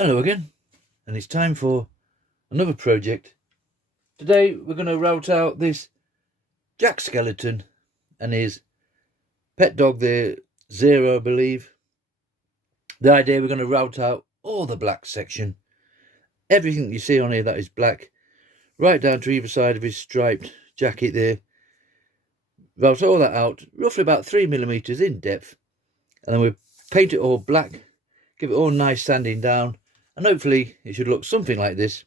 Hello again, and it's time for another project. Today we're going to route out this Jack skeleton and his pet dog there, Zero, I believe. The idea, we're going to route out all the black section, everything you see on here that is black, right down to either side of his striped jacket there. Route all that out, roughly about 3mm in depth, and then we paint it all black, give it all nice sanding down, and hopefully it should look something like this.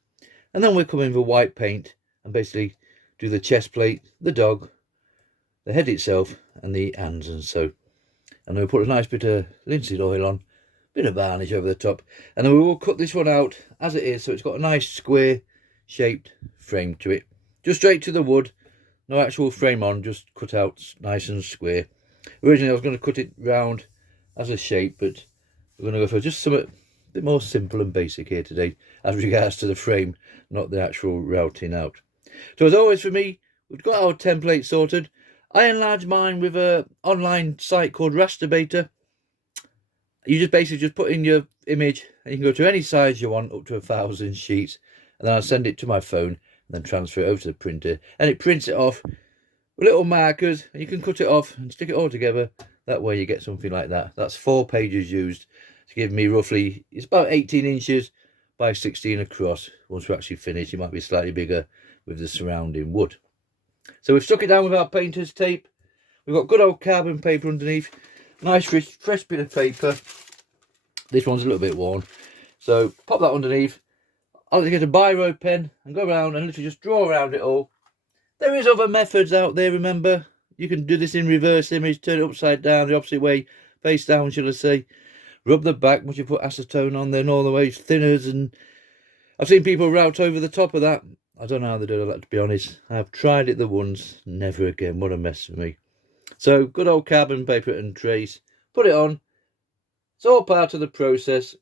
And then we'll come in with white paint and basically do the chest plate, the dog, the head itself, and the hands and so. And then we'll put a nice bit of linseed oil on, bit of varnish over the top, and then we will cut this one out as it is, so it's got a nice square shaped frame to it. Just straight to the wood, no actual frame on, just cut out nice and square. Originally I was going to cut it round as a shape, but we're going to go for just something a bit more simple and basic here today as regards to the frame, not the actual routing out. So as always for me, we've got our template sorted. I enlarge mine with an online site called Rasterbator. You just basically put in your image and you can go to any size you want, up to 1,000 sheets, and then I'll send it to my phone and then transfer it over to the printer, and it prints it off with little markers, and you can cut it off and stick it all together. That way you get something like that. That's 4 pages used to give me roughly, it's about 18 inches by 16 across. Once we're actually finished, it might be slightly bigger with the surrounding wood. So we've stuck it down with our painter's tape. We've got good old carbon paper underneath, nice fresh bit of paper. This one's a little bit worn, so pop that underneath. I'll get a biro pen and go around and literally just draw around it all. There is other methods out there, remember. You can do this in reverse image, turn it upside down, the opposite way, face down, shall I say. Rub the back once you put acetone on there, and all the way thinners, and I've seen people route over the top of that. I don't know how they do that, to be honest. I've tried it the once, never again. What a mess for me. So good old carbon paper and trace, put it on. It's all part of the process,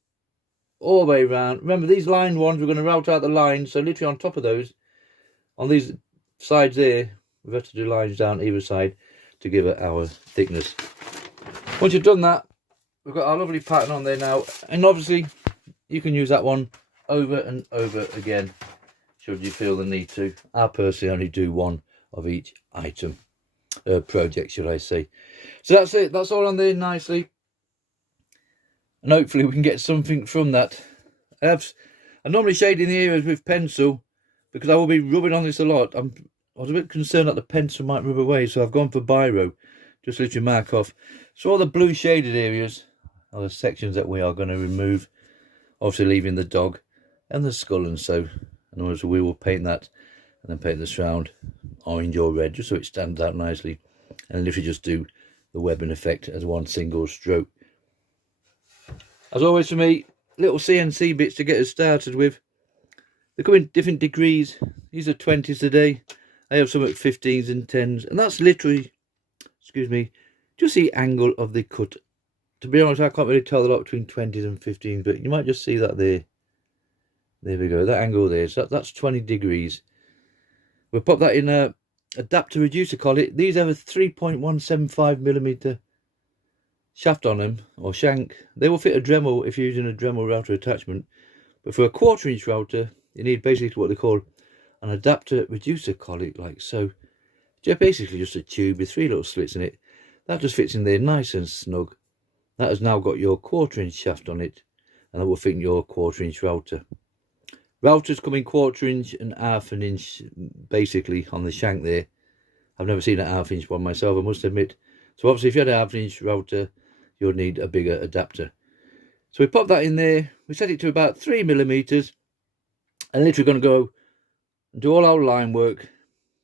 all the way around. Remember, these lined ones, we're going to route out the lines, so literally on top of those, on these sides there, we've had to do lines down either side to give it our thickness. Once you've done that, we've got our lovely pattern on there now, and obviously you can use that one over and over again should you feel the need to. I personally only do one of each item, project should I say. So that's it, that's all on there nicely, and hopefully we can get something from that. I normally shade in the areas with pencil because I will be rubbing on this a lot. I was a bit concerned that the pencil might rub away, so I've gone for biro, just literally mark off. So all the blue shaded areas are the sections that we are going to remove, obviously leaving the dog and the skull and so. And also we will paint that and then paint the surround orange or red, just so it stands out nicely, and literally just do the webbing effect as one single stroke. As always for me, little CNC bits to get us started with. They come in different degrees. These are 20s today. I have some at 15s and 10s, and that's literally, excuse me, just the angle of the cut. To be honest, I can't really tell the lot between 20s and 15s, but you might just see that there. There we go, that angle there, so that's 20 degrees. We'll pop that in a adapter reducer collet. These have a 3.175mm shaft on them, or shank. They will fit a Dremel if you're using a Dremel router attachment, but for a 1/4 inch router you need basically what they call an adapter reducer collet, like so. Basically just a tube with 3 little slits in it. That just fits in there nice and snug. That has now got your 1/4 inch shaft on it, and that will fit in your 1/4 inch router. Routers come in 1/4 inch and 1/2 inch basically on the shank there. I've never seen a 1/2 inch one myself, I must admit. So obviously if you had a 1/2 inch router, you'll need a bigger adapter. So we pop that in there, we set it to about 3mm, and literally going to go and do all our line work.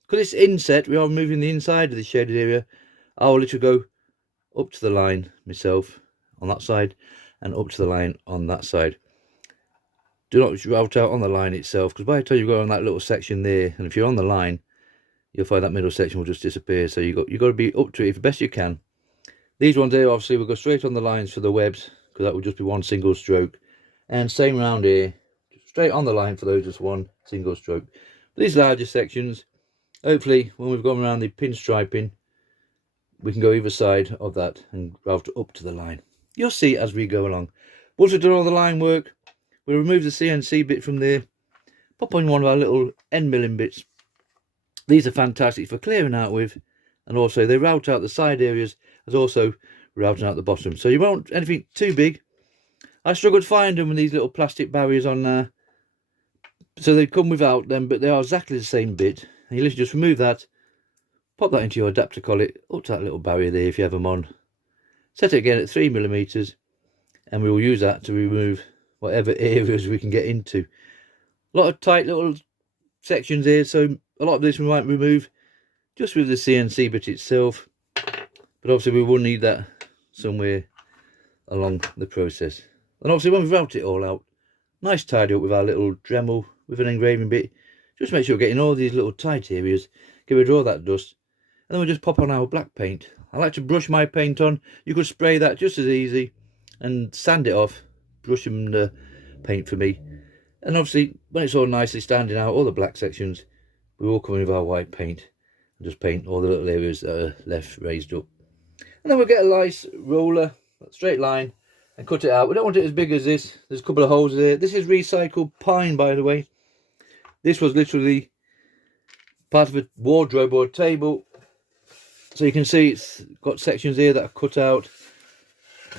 Because it's inset, we are moving the inside of the shaded area. I will literally go up to the line myself on that side, and up to the line on that side. Do not route out on the line itself, because by the time you go on that little section there, and if you're on the line, you'll find that middle section will just disappear. So you've got to be up to it the best you can. These ones here, obviously, will go straight on the lines for the webs, because that will just be one single stroke. And same round here, straight on the line for those, just one single stroke. But these larger sections, hopefully, when we've gone around the pinstriping, we can go either side of that and route up to the line. You'll see as we go along. Once we've done all the line work, we'll remove the CNC bit from there, pop on one of our little end milling bits. These are fantastic for clearing out with, and also they route out the side areas as also routing out the bottom. So you won't anything too big. I struggled to find them with these little plastic barriers on there. So they come without them, but they are exactly the same bit. And you literally just remove that, pop that into your adapter collet, up to that little barrier there if you have them on. Set it again at 3mm, and we will use that to remove whatever areas we can get into. A lot of tight little sections here, so a lot of this we might remove just with the CNC bit itself. But obviously we will need that somewhere along the process. And obviously when we route it all out, nice tidy up with our little Dremel with an engraving bit. Just make sure we're getting all these little tight areas, get rid of all that dust, and then we'll just pop on our black paint. I like to brush my paint on. You could spray that just as easy and sand it off, brushing the paint for me. And obviously when it's all nicely standing out, all the black sections, we will come in with our white paint and just paint all the little areas that are left raised up. And then we'll get a nice roller, a straight line, and cut it out. We don't want it as big as this. There's a couple of holes there. This is recycled pine, by the way. This was literally part of a wardrobe or a table. So you can see it's got sections here that are cut out.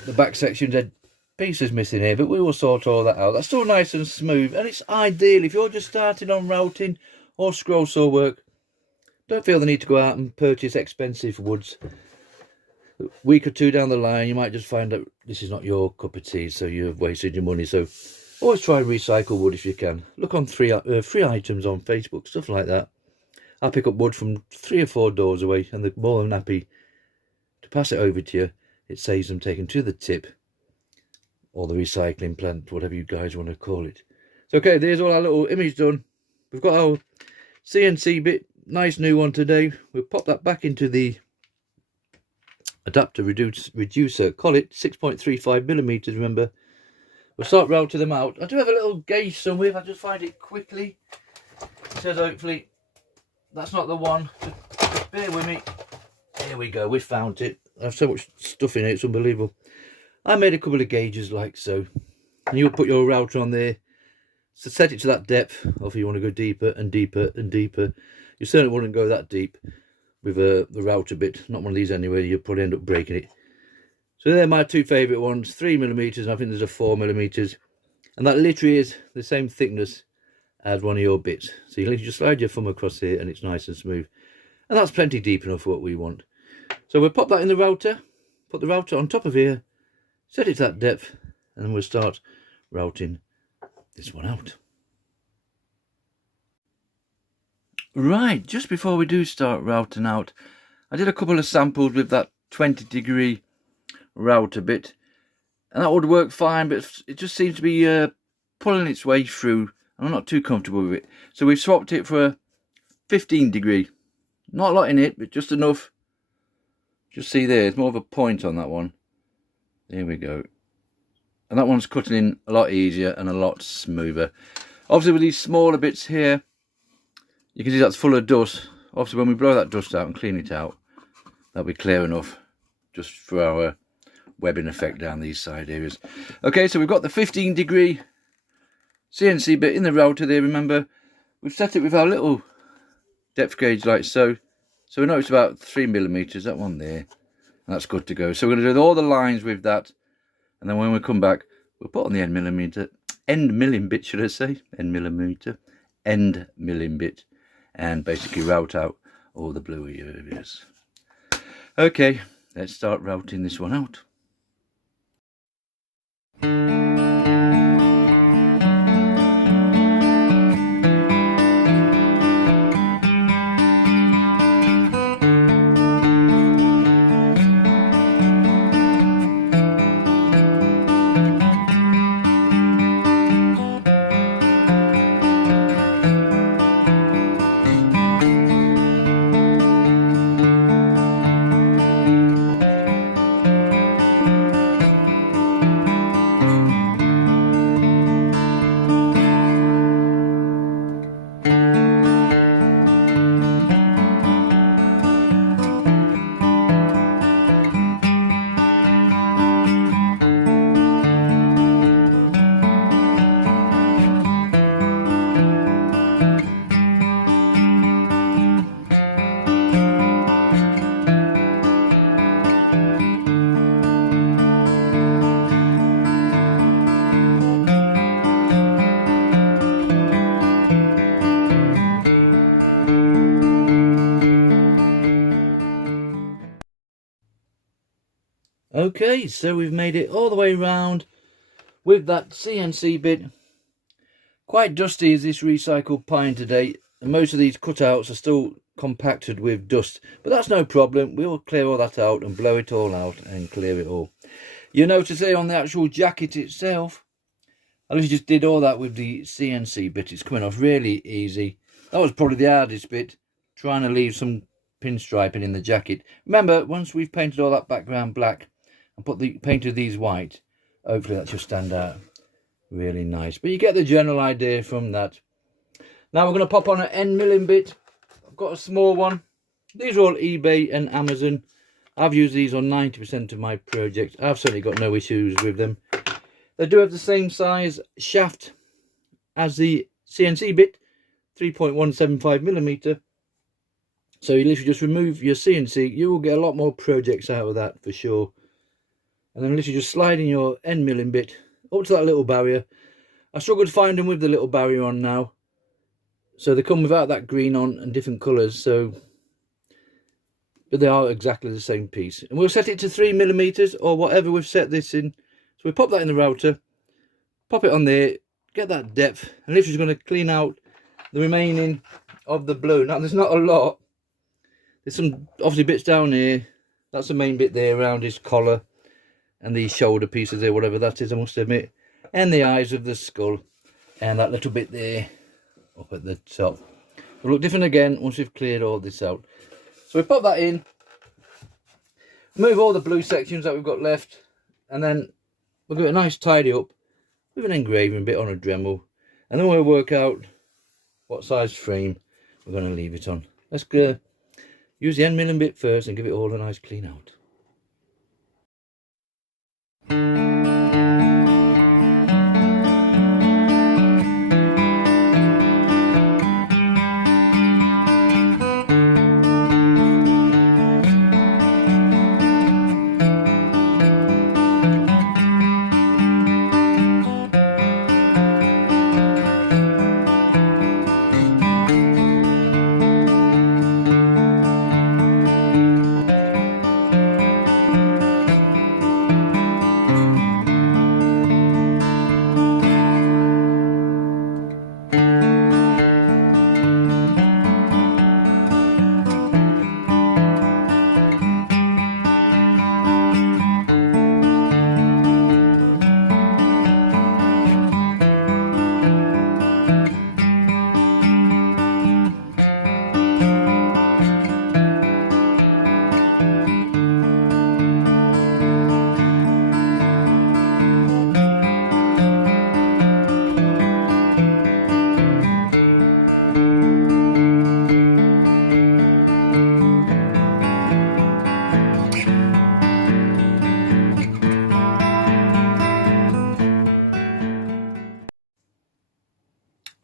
The back sections had pieces missing here, but we will sort all that out. That's still nice and smooth, and it's ideal if you're just starting on routing or scroll saw work. Don't feel the need to go out and purchase expensive woods. A week or two down the line, you might just find that this is not your cup of tea, so you've wasted your money. So always try and recycle wood if you can. Look on free items on Facebook, stuff like that. I pick up wood from 3 or 4 doors away, and they're more than happy to pass it over to you. It saves them taking to the tip or the recycling plant, whatever you guys want to call it. So okay, there's all our little image done. We've got our CNC bit, nice new one today. We'll pop that back into the adapter reducer collet, 6.35mm, remember. We'll start routing them out. I do have a little gauge somewhere if I just find it quickly. It says hopefully that's not the one. Just bear with me. Here we go, we found it. I have so much stuff in it, it's unbelievable. I made a couple of gauges like so. And you'll put your router on there. So set it to that depth, or if you want to go deeper and deeper and deeper. You certainly wouldn't go that deep with the router bit. Not one of these anyway, you'll probably end up breaking it. So they're my 2 favourite ones, 3mm, and I think there's a 4mm. And that literally is the same thickness as one of your bits. So you literally just slide your thumb across here and it's nice and smooth. And that's plenty deep enough for what we want. So we'll pop that in the router, put the router on top of here, set it to that depth, and then we'll start routing this one out. Right, just before we do start routing out, I did a couple of samples with that 20-degree router bit, and that would work fine, but it just seems to be pulling its way through, and I'm not too comfortable with it. So we've swapped it for a 15-degree. Not a lot in it, but just enough. Just see there, it's more of a point on that one. There we go. And that one's cutting in a lot easier and a lot smoother. Obviously with these smaller bits here, you can see that's full of dust. Obviously when we blow that dust out and clean it out, that'll be clear enough just for our webbing effect down these side areas. Okay, so we've got the 15-degree CNC bit in the router there. Remember, we've set it with our little depth gauge like so. So we know it's about 3mm, that one there. And that's good to go. So we're going to do all the lines with that. And then when we come back, we'll put on the end milling bit, should I say? End milling bit. And basically route out all the bluey areas. Okay, let's start routing this one out. Okay, so we've made it all the way round with that CNC bit. Quite dusty is this recycled pine today, and most of these cutouts are still compacted with dust, but that's no problem. We'll clear all that out and blow it all out and clear it all. You notice here on the actual jacket itself, I literally just did all that with the CNC bit. It's coming off really easy. That was probably the hardest bit, trying to leave some pinstriping in the jacket. Remember, once we've painted all that background black and painted these white, hopefully that should stand out really nice. But you get the general idea from that. Now we're going to pop on an end milling bit. I've got a small one. These are all eBay and Amazon. I've used these on 90% of my projects. I've certainly got no issues with them. They do have the same size shaft as the CNC bit, 3.175mm. So you literally just remove your CNC. You will get a lot more projects out of that for sure. And then literally just sliding your end milling bit up to that little barrier. I struggle to find them with the little barrier on now. So they come without that green on and different colours. But they are exactly the same piece. And we'll set it to 3mm or whatever we've set this in. So we pop that in the router, pop it on there, get that depth, and literally just going to clean out the remaining of the blue. Now there's not a lot. There's some obviously bits down here. That's the main bit there around his collar and these shoulder pieces there, whatever that is, I must admit. And the eyes of the skull. And that little bit there up at the top. It'll look different again once we've cleared all this out. So we pop that in. Move all the blue sections that we've got left. And then we'll give it a nice tidy up with an engraving bit on a Dremel, and then we'll work out what size frame we're going to leave it on. Let's go use the end milling bit first and give it all a nice clean out.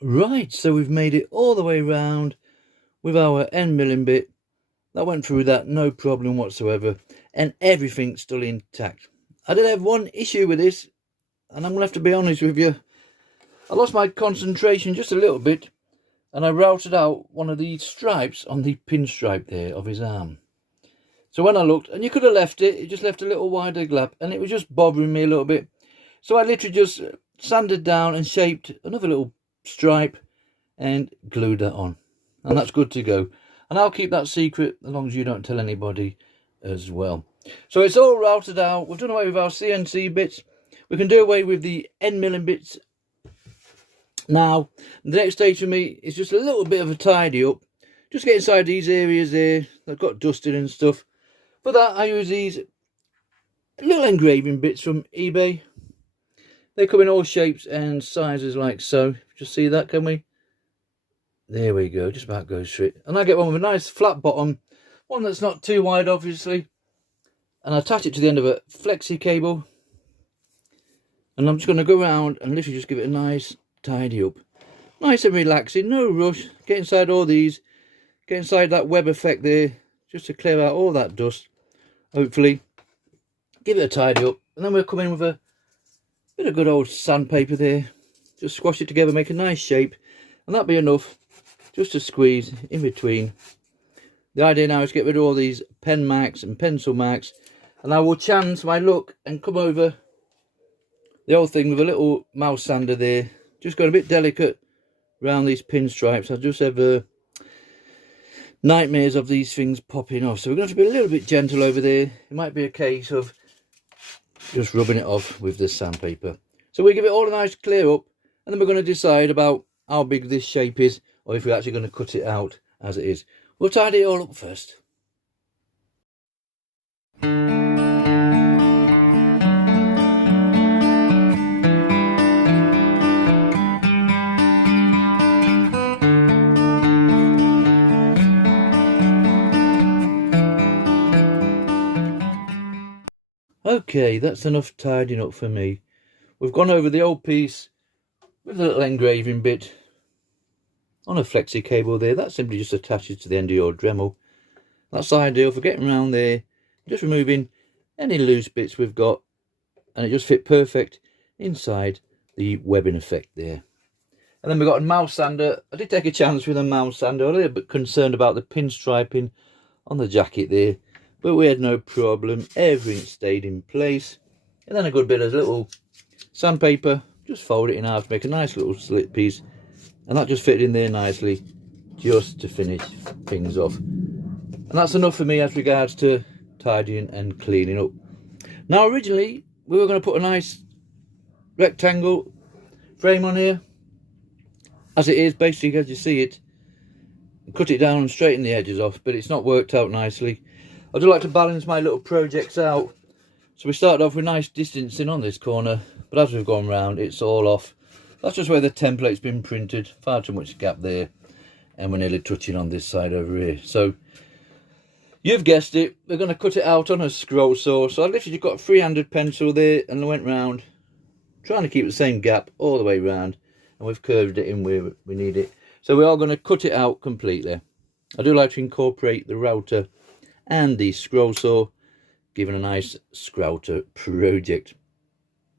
Right, so we've made it all the way round with our end milling bit. That went through that, no problem whatsoever, and everything's still intact. I did have one issue with this, and I'm going to have to be honest with you. I lost my concentration just a little bit, and I routed out one of the stripes on the pinstripe there of his arm. So when I looked, and you could have left it, it just left a little wider gap, and it was just bothering me a little bit. So I literally just sanded down and shaped another little stripe and glued that on, and that's good to go. And I'll keep that secret as long as you don't tell anybody as well. So it's all routed out. We've done away with our CNC bits. We can do away with the end milling bits. Now the next stage for me is just a little bit of a tidy up. Just get inside these areas here that got dusted and stuff. For that I use these little engraving bits from eBay. They come in all shapes and sizes like so. Just see that, can we? There we go, just about goes through it. And I get one with a nice flat bottom, one that's not too wide obviously. And I attach it to the end of a flexi cable. And I'm just going to go around and literally just give it a nice tidy up. Nice and relaxing, no rush. Get inside all these. Get inside that web effect there. Just to clear out all that dust. Hopefully. Give it a tidy up. And then we'll come in with a bit of good old sandpaper there. Just squash it together, make a nice shape. And that'll be enough just to squeeze in between. The idea now is to get rid of all these pen marks and pencil marks. And I will chance my luck and come over the whole thing with a little mouse sander there. Just got a bit delicate around these pinstripes. I just have nightmares of these things popping off. So we're going to have to be a little bit gentle over there. It might be a case of just rubbing it off with the sandpaper. So we give it all a nice clear up, and then we're going to decide about how big this shape is, or if we're actually going to cut it out as it is. We'll tidy it all up first. Okay, that's enough tidying up for me. We've gone over the old piece with a little engraving bit on a flexi cable there. That simply just attaches to the end of your Dremel. That's ideal for getting around there, just removing any loose bits we've got, and it just fit perfect inside the webbing effect there. And then we've got a mouse sander. I did take a chance with a mouse sander. I was a little bit concerned about the pinstriping on the jacket there, but we had no problem. Everything stayed in place. And then a good bit of little sandpaper, just fold it in half to make a nice little slit piece, and that just fit in there nicely just to finish things off. And that's enough for me as regards to tidying and cleaning up. Now originally we were going to put a nice rectangle frame on here, as it is basically as you see it, cut it down and straighten the edges off, but it's not worked out nicely. I do like to balance my little projects out, so we started off with nice distancing on this corner, but as we've gone round it's all off. That's just where the template's been printed, far too much gap there, and we're nearly touching on this side over here. So you've guessed it, we're going to cut it out on a scroll saw. So I literally just got a free-handed pencil there and I went round, trying to keep the same gap all the way round, and we've curved it in where we need it. So we are going to cut it out completely. I do like to incorporate the router and the scroll saw, giving a nice scrouter project.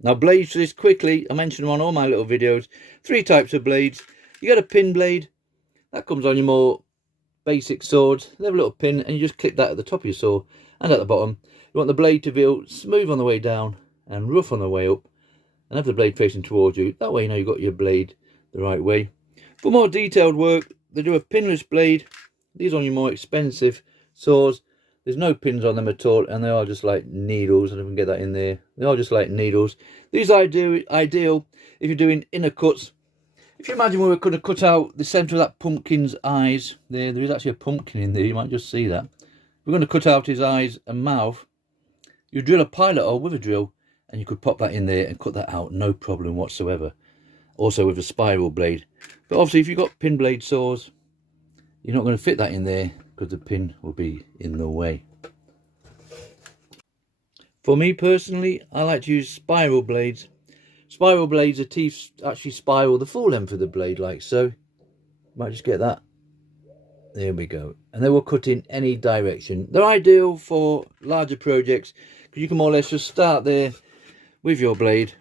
Now blades for this quickly, I mentioned them on all my little videos. 3 types of blades. You got a pin blade, that comes on your more basic swords. They have a little pin and you just clip that at the top of your saw and at the bottom. You want the blade to feel smooth on the way down and rough on the way up, and have the blade facing towards you. That way you know you've got your blade the right way. For more detailed work, they do a pinless blade. These are on your more expensive saws. There's no pins on them at all, and they are just like needles. I don't even get that in there. They are just like needles. These are ideal if you're doing inner cuts. If you imagine we were going to cut out the centre of that pumpkin's eyes, there is actually a pumpkin in there, you might just see that. We're going to cut out his eyes and mouth. You drill a pilot hole with a drill, and you could pop that in there and cut that out, no problem whatsoever. Also with a spiral blade. But obviously if you've got pin blade saws, you're not going to fit that in there, because the pin will be in the way. For me personally, I like to use spiral blades. Spiral blades, the teeth actually spiral the full length of the blade like so. Might just get that. There we go. And they will cut in any direction. They're ideal for larger projects, because you can more or less just start there with your blade,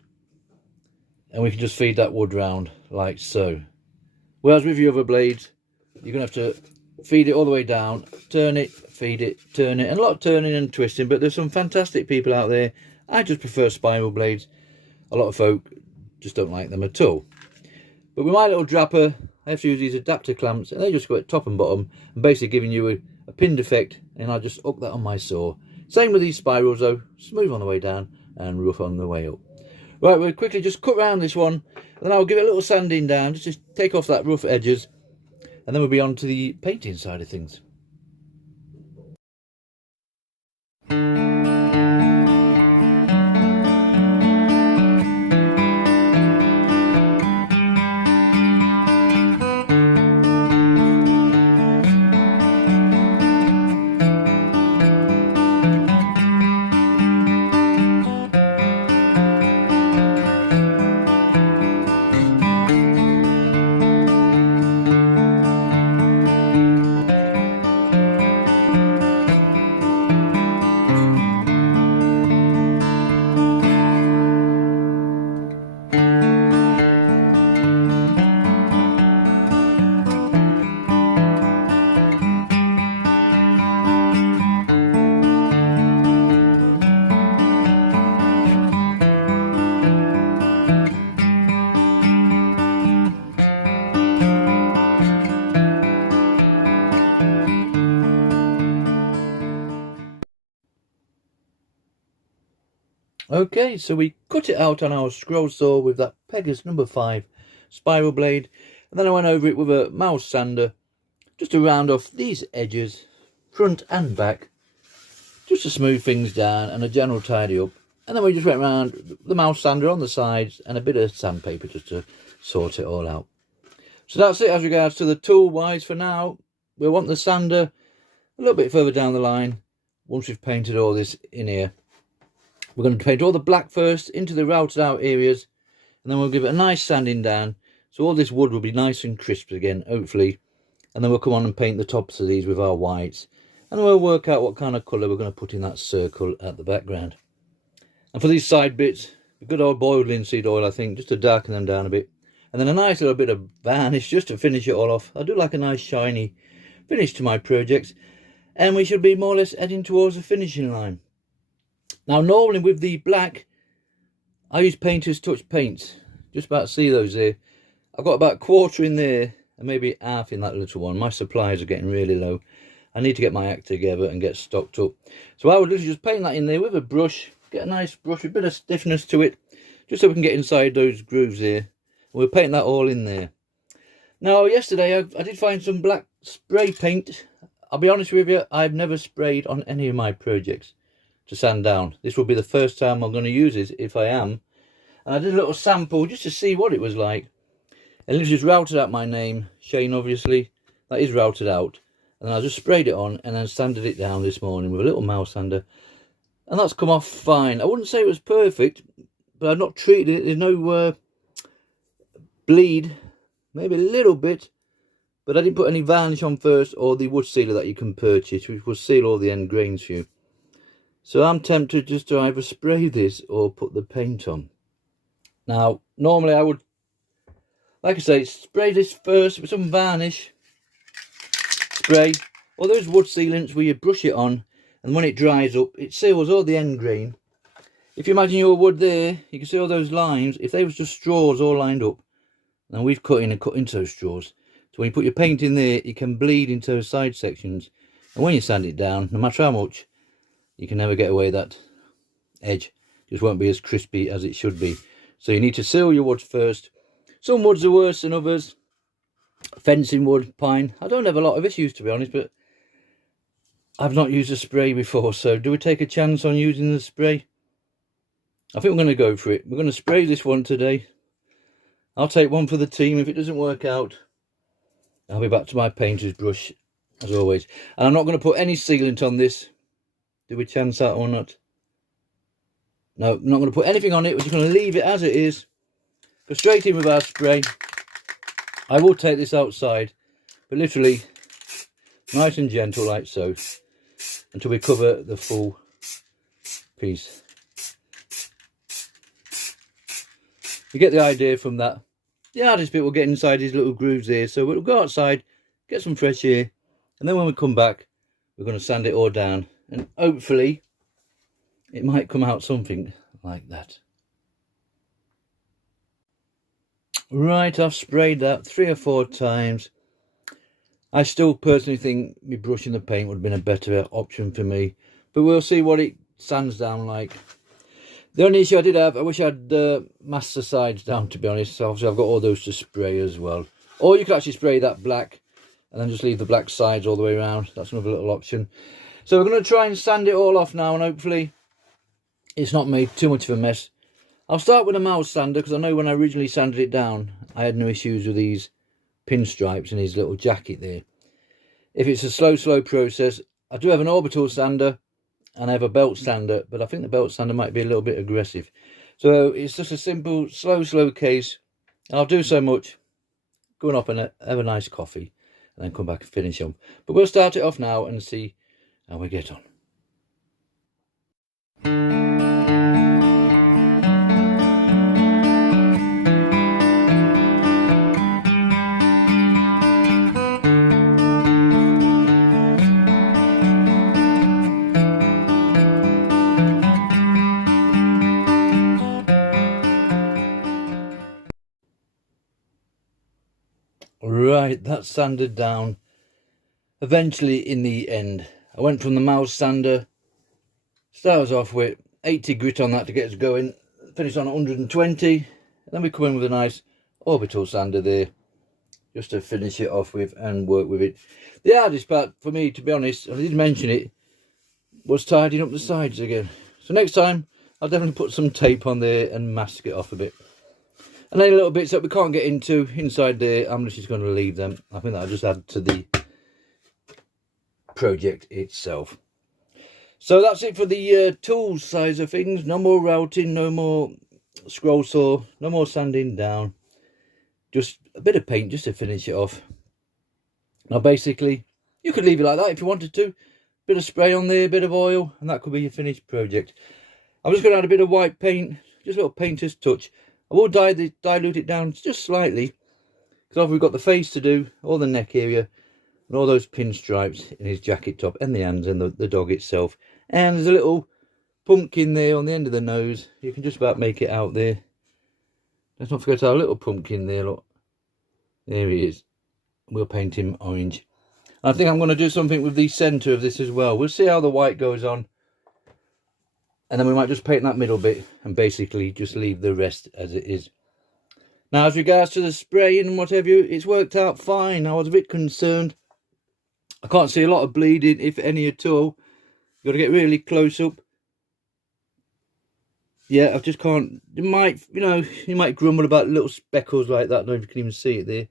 and we can just feed that wood round like so. Whereas with your other blades, you're going to have to feed it all the way down, turn it, feed it, turn it, and a lot of turning and twisting. But there's some fantastic people out there. I just prefer spiral blades. A lot of folk just don't like them at all. But with my little drapper, I have to use these adapter clamps, and they just go at top and bottom, and basically giving you a pinned effect, and I just hook that on my saw. Same with these spirals though, smooth on the way down and rough on the way up. Right, we'll quickly just cut round this one, and then I'll give it a little sanding down, just to take off that rough edges, and then we'll be on to the painting side of things. Okay, so we cut it out on our scroll saw with that Pegas number 5 spiral blade, and then I went over it with a mouse sander just to round off these edges, front and back, just to smooth things down and a general tidy up. And then we just went around the mouse sander on the sides and a bit of sandpaper just to sort it all out. So that's it as regards to the tool wise for now. We'll want the sander a little bit further down the line once we've painted all this in here. We're going to paint all the black first into the routed out areas, and then we'll give it a nice sanding down so all this wood will be nice and crisp again, hopefully. And then we'll come on and paint the tops of these with our whites, and we'll work out what kind of colour we're going to put in that circle at the background. And for these side bits, a good old boiled linseed oil, I think, just to darken them down a bit, and then a nice little bit of varnish just to finish it all off. I do like a nice shiny finish to my projects, and we should be more or less heading towards the finishing line. Now normally with the black, I use Painter's Touch paints. Just about to see those there. I've got about a quarter in there and maybe half in that little one. My supplies are getting really low. I need to get my act together and get stocked up. So I would literally just paint that in there with a brush. Get a nice brush with a bit of stiffness to it, just so we can get inside those grooves there. We'll paint that all in there. Now yesterday I did find some black spray paint. I'll be honest with you, I've never sprayed on any of my projects to sand down. This will be the first time I'm going to use it, if I am. And I did a little sample just to see what it was like. And it just routed out my name, Shane obviously. That is routed out. And then I just sprayed it on and then sanded it down this morning with a little mouse sander. And that's come off fine. I wouldn't say it was perfect, but I've not treated it. There's no bleed, maybe a little bit. But I didn't put any varnish on first, or the wood sealer that you can purchase, which will seal all the end grains for you. So I'm tempted just to either spray this or put the paint on. Now, normally I would, like I say, spray this first with some varnish. Spray. Or those wood sealants where you brush it on, and when it dries up, it seals all the end grain. If you imagine your wood there, you can see all those lines. If they was just straws all lined up, and we've cut into those straws. So when you put your paint in there, it can bleed into those side sections. And when you sand it down, no matter how much, you can never get away that edge. Just won't be as crispy as it should be. So you need to seal your woods first. Some woods are worse than others. Fencing wood, pine. I don't have a lot of issues, to be honest, but I've not used a spray before. So do we take a chance on using the spray? I think we're going to go for it. We're going to spray this one today. I'll take one for the team. If it doesn't work out, I'll be back to my painter's brush, as always. And I'm not going to put any sealant on this. Do we chance that or not? No, I'm not going to put anything on it. We're just going to leave it as it is. Go straight in with our spray. I will take this outside, but literally nice and gentle like so, until we cover the full piece. You get the idea from that. The hardest bit will get inside these little grooves here. So we'll go outside, get some fresh air, and then when we come back, we're going to sand it all down. And hopefully, it might come out something like that. Right, I've sprayed that 3 or 4 times. I still personally think me brushing the paint would have been a better option for me. But we'll see what it sands down like. The only issue I did have, I wish I'd masked the sides down, to be honest. So obviously I've got all those to spray as well. Or you could actually spray that black and then just leave the black sides all the way around. That's another little option. So we're going to try and sand it all off now, and hopefully it's not made too much of a mess. I'll start with a mouse sander, because I know when I originally sanded it down, I had no issues with these pinstripes in his little jacket there. If it's a slow process, I do have an orbital sander and I have a belt sander, but I think the belt sander might be a little bit aggressive. So it's just a simple slow case. I'll do so much, going off and have a nice coffee, and then come back and finish them. But we'll start it off now and see how we get on. Right, that's sanded down eventually in the end. I went from the mouse sander, starts off with, 80 grit on that to get us going. Finish on 120, and then we come in with a nice orbital sander there, just to finish it off with and work with it. The hardest part for me, to be honest, I did mention it, was tidying up the sides again. So next time I'll definitely put some tape on there and mask it off a bit. And any little bits that we can't get into inside there, I'm just going to leave them. I think that'll just add to the project itself. So that's it for the tools size of things. No more routing, no more scroll saw, no more sanding down. Just a bit of paint just to finish it off. Now basically, you could leave it like that if you wanted to. Bit of spray on there, bit of oil, and that could be your finished project. I'm just going to add a bit of white paint, just a little painter's touch. I will dilute it down just slightly, because we've got the face to do, all the neck area, and all those pinstripes in his jacket top, and the hands, and the dog itself. And there's a little pumpkin there on the end of the nose. You can just about make it out there. Let's not forget our little pumpkin there, look. There he is. We'll paint him orange. I think I'm going to do something with the centre of this as well. We'll see how the white goes on. And then we might just paint that middle bit and basically just leave the rest as it is. Now, as regards to the spraying and whatever, it's worked out fine. I was a bit concerned. I can't see a lot of bleeding, if any at all. You've got to get really close up. Yeah, I just can't. You might grumble about little speckles like that. I don't know if you can even see it there.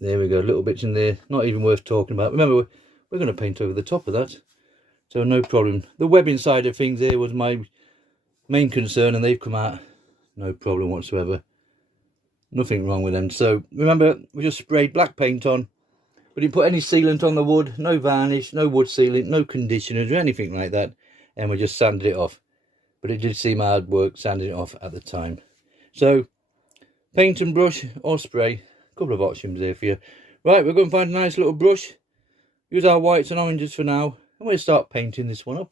There we go, little bits in there. Not even worth talking about. Remember, we're going to paint over the top of that. So no problem. The webbing side of things there was my main concern, and they've come out no problem whatsoever. Nothing wrong with them. So remember, we just sprayed black paint on. We didn't put any sealant on the wood. No varnish, no wood sealant, no conditioners or anything like that. And we just sanded it off. But it did seem hard work sanding it off at the time. So paint and brush or spray. A couple of options there for you. Right, we're going to find a nice little brush. Use our whites and oranges for now. And we'll start painting this one up.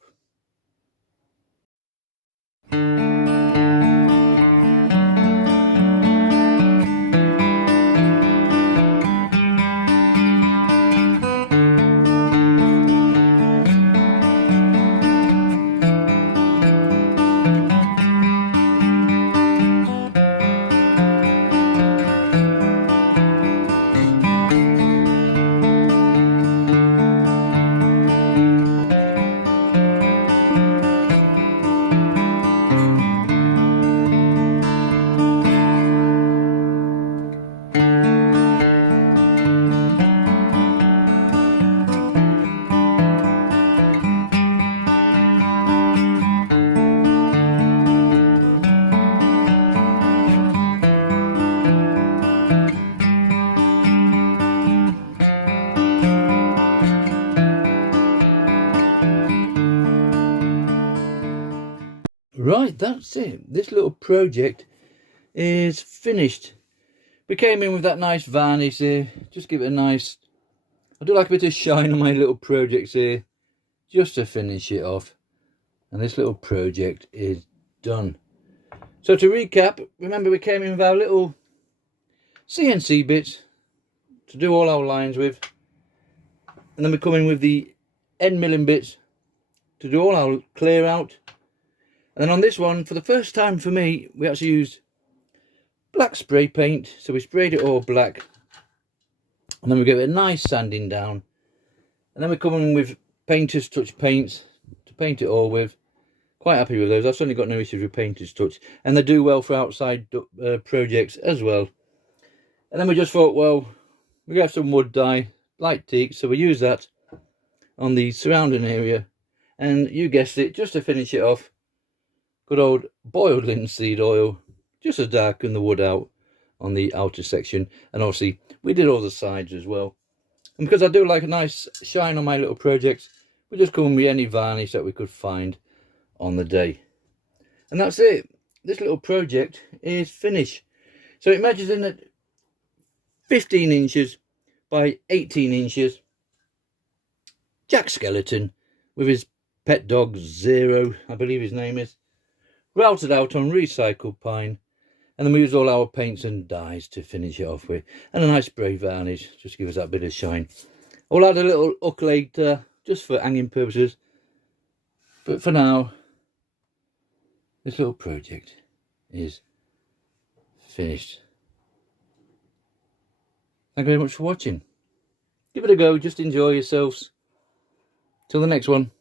Right, that's it. This little project is finished. We came in with that nice varnish here. Just give it a nice... I do like a bit of shine on my little projects here, just to finish it off. And this little project is done. So to recap, remember we came in with our little CNC bits to do all our lines with. And then we come in with the end milling bits to do all our clear out. And then on this one, for the first time for me, we actually used black spray paint. So we sprayed it all black. And then we give it a nice sanding down. And then we come in with Painter's Touch paints to paint it all with. Quite happy with those. I've certainly got no issues with Painter's Touch. And they do well for outside projects as well. And then we just thought, well, we have some wood dye, light teak. So we use that on the surrounding area. And you guessed it, just to finish it off. Good old boiled linseed oil, just to darken the wood out on the outer section. And obviously, we did all the sides as well. And because I do like a nice shine on my little projects, we just come with any varnish that we could find on the day. And that's it. This little project is finished. So it measures in at 15 inches by 18 inches. Jack Skellington with his pet dog Zero, I believe his name is. Routed out on recycled pine, and then we use all our paints and dyes to finish it off with, and a nice spray varnish just to give us that bit of shine. I'll add a little hook later just for hanging purposes, but for now this little project is finished. Thank you very much for watching. Give it a go, just enjoy yourselves. Till the next one.